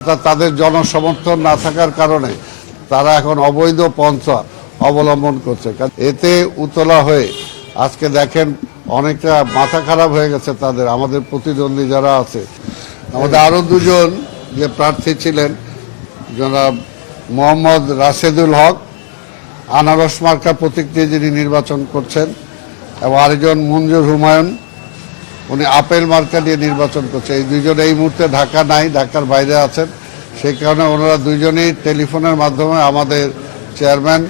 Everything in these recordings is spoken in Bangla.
তাদের জনসমর্থন না থাকার কারণে তারা এখন অবৈধ পন্থা অবলম্বন করছে। এতে উতলা হয়ে আজকে দেখেন অনেকটা মাথা খারাপ হয়ে গেছে তাদের। আমাদের প্রতিদ্বন্দ্বী যারা আছে, আমাদের আরো দুজন যে প্রার্থী ছিলেন, জনাব মোহাম্মদ রাশেদুল হক আনারস মার্কা প্রতীক দিয়ে যিনি নির্বাচন করছেন, এবং আরেকজন মঞ্জুর হুমায়ুন, উনি আপেল মার্কা দিয়ে নির্বাচন করছে। এই দুইজন এই মুহূর্তে ঢাকা নাই, ঢাকার বাইরে আছেন। সেই কারণে ওনারা দুইজনেই টেলিফোনের মাধ্যমে আমাদের চেয়ারম্যান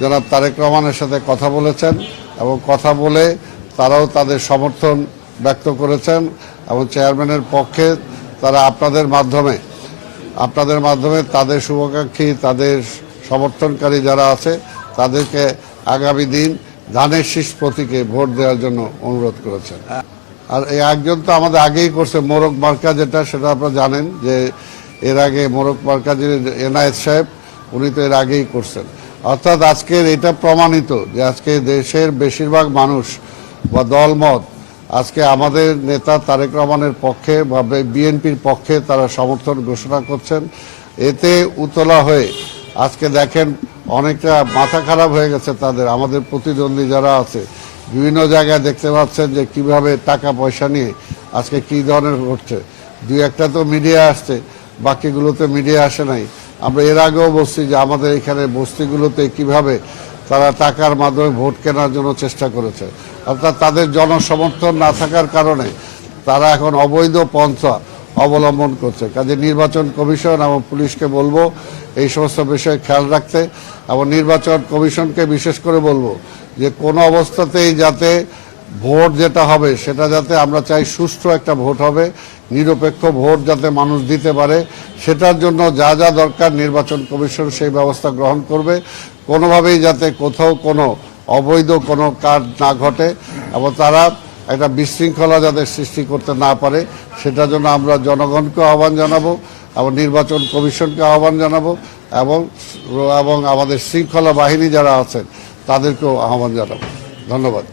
জনাব তারেক রহমানের সাথে কথা বলেছেন, এবং কথা বলে তারাও তাদের সমর্থন ব্যক্ত করেছেন, এবং চেয়ারম্যানের পক্ষে তারা আপনাদের মাধ্যমে তাদের শুভাকাঙ্ক্ষী, তাদের সমর্থনকারী যারা আছে তাদেরকে আগামী দিন ধানের শীষ প্রতীকে ভোট দেওয়ার জন্য অনুরোধ করেছেন। আর এই একজন তো আমাদের আগেই করছে, মোরগ মার্কা যেটা, সেটা আপনারা জানেন যে এর আগে মোরগ মার্কা যে এনায়েত সাহেব, উনি তো এর আগেই করছেন। অর্থাৎ আজকের এটা প্রমাণিত যে আজকে দেশের বেশিরভাগ মানুষ বা দলমত আজকে আমাদের নেতা তারেক রহমানের পক্ষে বা বিএনপির পক্ষে তারা সমর্থন ঘোষণা করছেন। এতে উতলা হয়ে আজকে দেখেন অনেকটা মাথা খারাপ হয়ে গেছে তাদের। আমাদের প্রতিদ্বন্দ্বী যারা আছে বিভিন্ন জায়গায় দেখতে পাচ্ছেন যে কিভাবে টাকা পয়সা নিয়ে আজকে কি ধরনের ঘটছে। দুই একটা তো মিডিয়া আসছে, বাকিগুলোতে মিডিয়া আসে নাই। আমরা এর আগেও বলছি যে আমাদের এখানে বস্তিগুলোতে কিভাবে তারা টাকার মাধ্যমে ভোট কেনার জন্য চেষ্টা করেছে। অর্থাৎ তাদের জনসমর্থন না থাকার কারণে তারা এখন অবৈধ পন্থা অবলম্বন করছে। কাজে নির্বাচন কমিশন এবং পুলিশকে বলবো এই সমস্ত বিষয়ে খেয়াল রাখতে, এবং নির্বাচন কমিশনকে বিশেষ করে বলবো যে কোনো অবস্থাতেই যাতে ভোট যেটা হবে সেটা যাতে, আমরা চাই সুষ্ঠু একটা ভোট হবে, নিরপেক্ষ ভোট যাতে মানুষ দিতে পারে, সেটার জন্য যা যা দরকার নির্বাচন কমিশন সেই ব্যবস্থা গ্রহণ করবে। কোনোভাবেই যাতে কোথাও কোনো অবৈধ কোনো কাজ না ঘটে, এবং তারা একটা বিশৃঙ্খলা যাতে সৃষ্টি করতে না পারে, সেটার জন্য আমরা জনগণকে আহ্বান জানাবো, এবং নির্বাচন কমিশনকে আহ্বান জানাবো, এবং আমাদের শৃঙ্খলা বাহিনী যারা আছেন তাদেরকেও আহ্বান জানাবো। ধন্যবাদ।